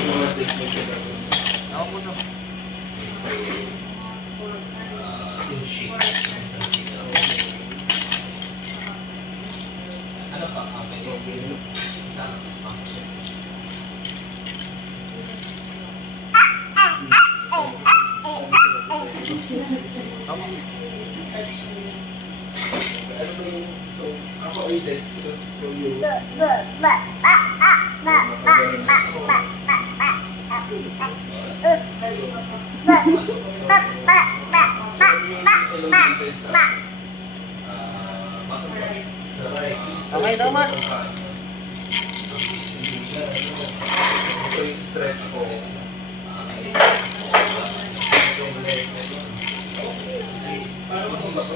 Ako po to. Ano pa? So, ako ay sex ko yung Okay, tama. So, yung stretch ko. Parang kung baka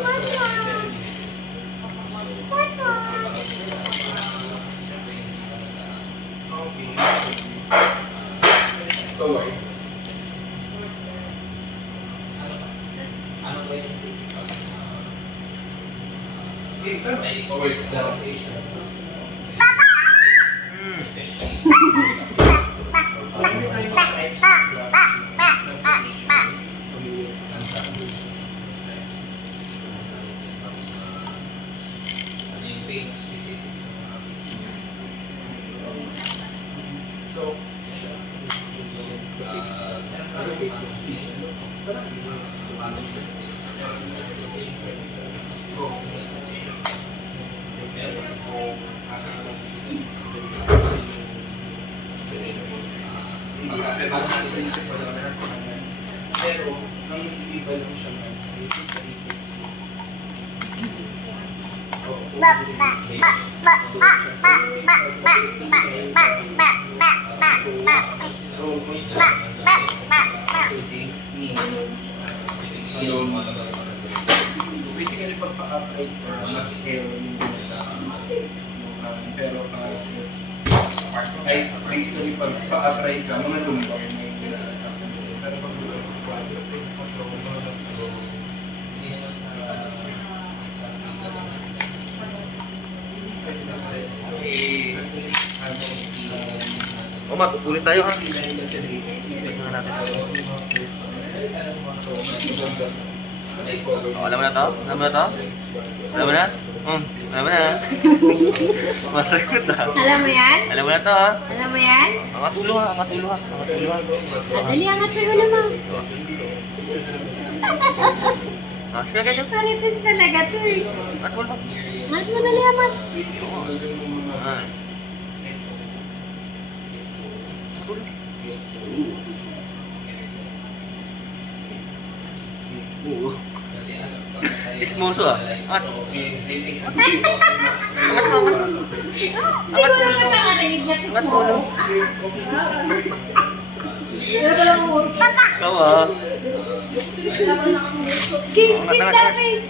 Ano ba yung So, pero, ang iba lang siya man, basically pagpa-upright or mas scale yung pero ay basically pagpa-upright ka mga lumbar na yung pero pag Omar, ulit tayo ha. Oh, alam mo na to? Alam mo na to? Alam mo na? Alam mo na? Masagot ha. Alam mo yan? Alam mo na to ha? Alam mo yan? Angat ulo ha, angat ulo ha. Angat ulo ha. Dali, angat mo yung ulo mo. Sige, ganyan. Panitis talaga to eh. Angat ulo ha. Angat mo dali, amat. Ay. Chismoso ah. Angat. Angat mo, angat. Siguro magkakarinig na kiss Angat mo. ulo. Ikaw ah. Kiss, kiss na face.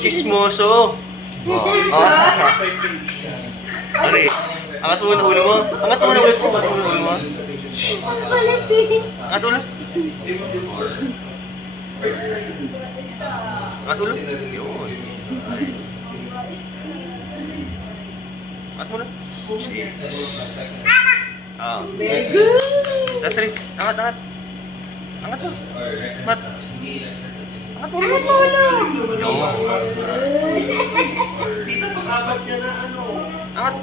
Chismoso. Ano eh? Angat mo na ulo mo. Angat mo na ulo mo. Angat mo na ulo mo. Ang kulit eh. Angat ulo. Angat ulo. Yun. Angat mo na. Ah. Very good. That's right. Angat, angat. Angat mo. Angat. Angat mo. Angat mo ulo. dito pag-abat niya na ano. Angat.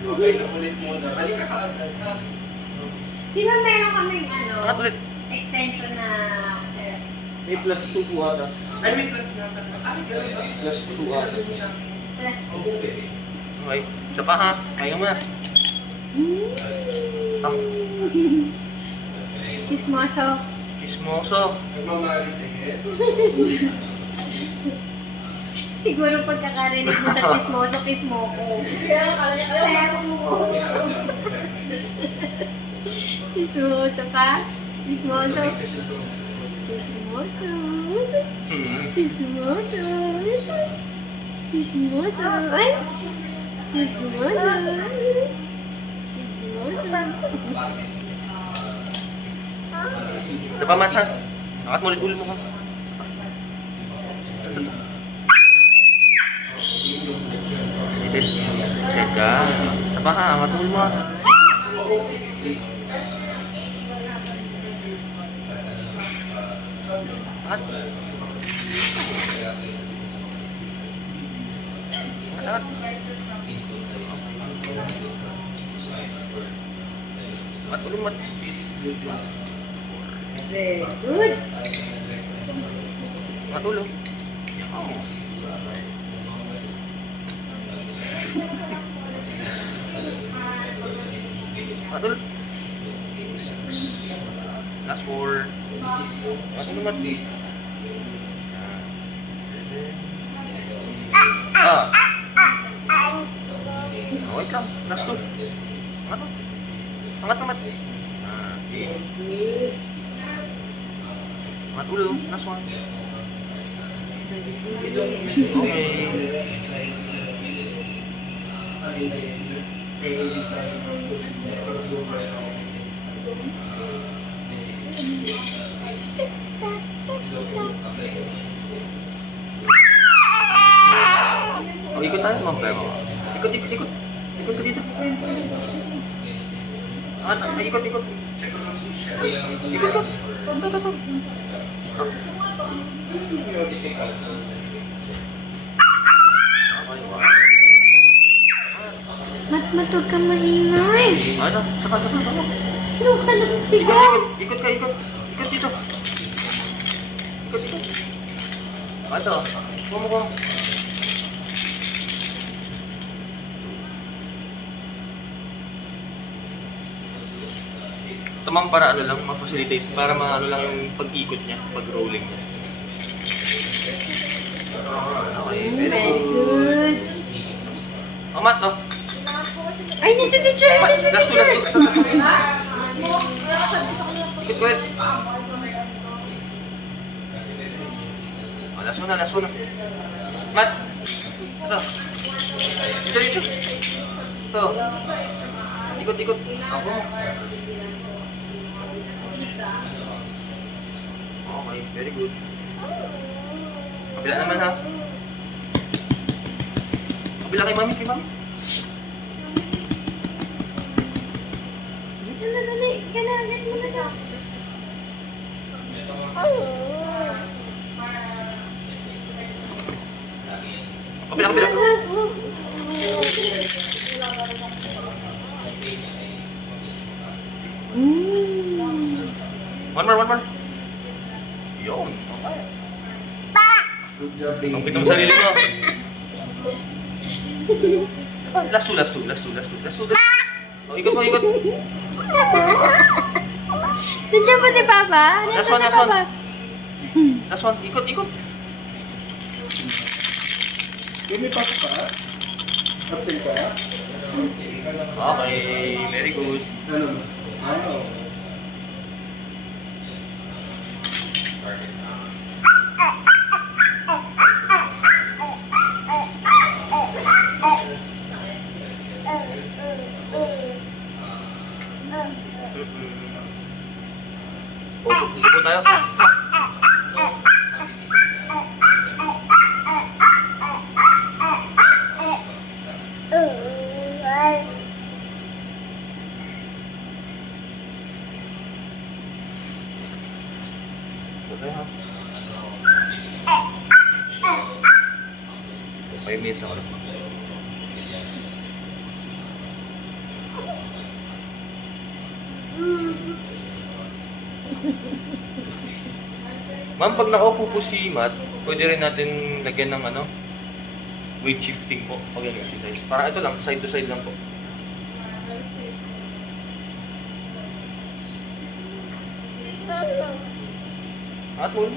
Okay na ulit muna. Balik ka kaagad ha. Di ba meron kaming ano, Angat ulit. extension na therapy? May plus 2 po ata. Ay, may class nga talaga. Ay, ganun ba? Plus 2 ata. Plus Okay. Isa pa ha. Kaya mo na. Ah. Chismoso. Chismoso. Nagmamarites. Siguro pagkakarinig mo sa chismoso, kiss mo ko. Pero chismoso ka? Chismoso. Chismoso. Chismoso. Chismoso. Ay! Chismoso. Chismoso. Isa pa man ha. Angat mo ulit ulo mo ha. Sige. Check ka. Isa pa ha. Angat mo ulo mo ha. Angat. Angat. Mat, ulo, mat. Very good. Mat, ulo. Mat, ulo. Last 4. Mat, ulo, mat. Ah. Wait lang. Last 2. Angat mo. Angat mo, mat. Okay. Angat ulo. Last 1. Oh, ikot tayo, Ma'am Pero. Ikot, ikot, ikot. Ikot ka dito. Ikot, ikot. Ikot ka. Ito. Okay, wow. Mat, huwag ka maingay. Ano? Saka. Ano ka lang sigaw? Ikot ka, ikot. Ikot dito. Ikot. Ito. Kumukong. Tamang para ano lang, ma-facilitate, para ano lang yung pag-ikot niya, pag-rolling niya. Okay, Very good. Mat, oh. Ay, nasa teacher! Mat, Nasa last teacher! two. Ikot ko ulit. Oh, last one. Mat! Ito. Dito. Ito. Ikot. Ako mo. Okay, very good. Kabila naman ha. Kabila kay mami. Dito na, dali. Ganagad mo na sa... Kabila. One more. Yun. Okay. Good job, baby. Ang pitong sarili mo. Last two. Oh, ikot mo. Nandiyan ba si Papa? Last one. Last one. Ikot. May pasok ka? Absent ka? Okay, very good. Ano? Upo tayo. Upo tayo ha. 5 minutes ako. Ma'am, pag nakaupo po si Matt, pwede rin natin lagyan ng weight shifting po pag yung exercise. Parang ito lang, side to side lang po. At mo.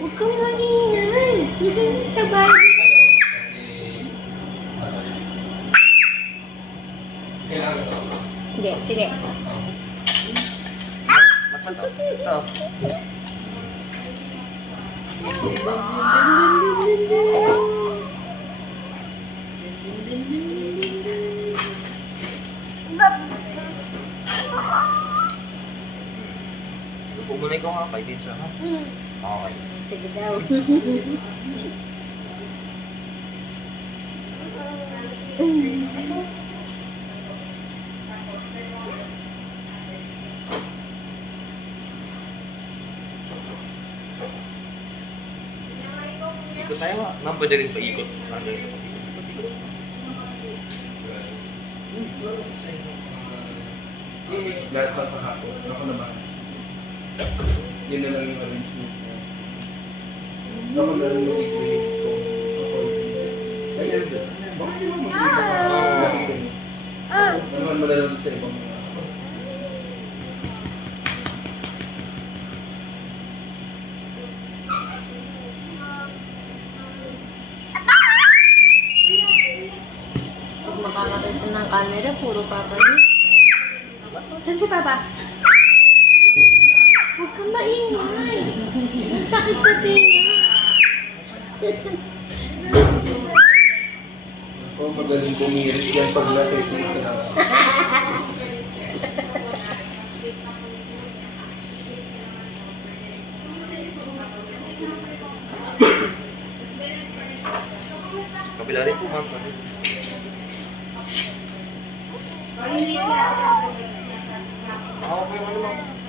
Huwag kang maingay. Sabay. Sige. Ito. Pumunay ko ha, 5 minutes ha. Okay. Sige daw. tayo. Ma'am, pwede rin paikot. Lahat ng kahapon. Ako naman. Yun na lang yung arrangement niya. Ako na lang music ko. Ako ayun din. Bakit yung mga musika ka? Lagi ko. Ano naman malalunod sa ibang mga Pag makakakita ng camera, puro papa niya. Saan si papa? Huwag kang maingay. Ang sakit sa tinga. ako magaling bumirit yan pag na-technique ka lang. Kabila rin po, ma'am. Ako po yung ano, ma'am.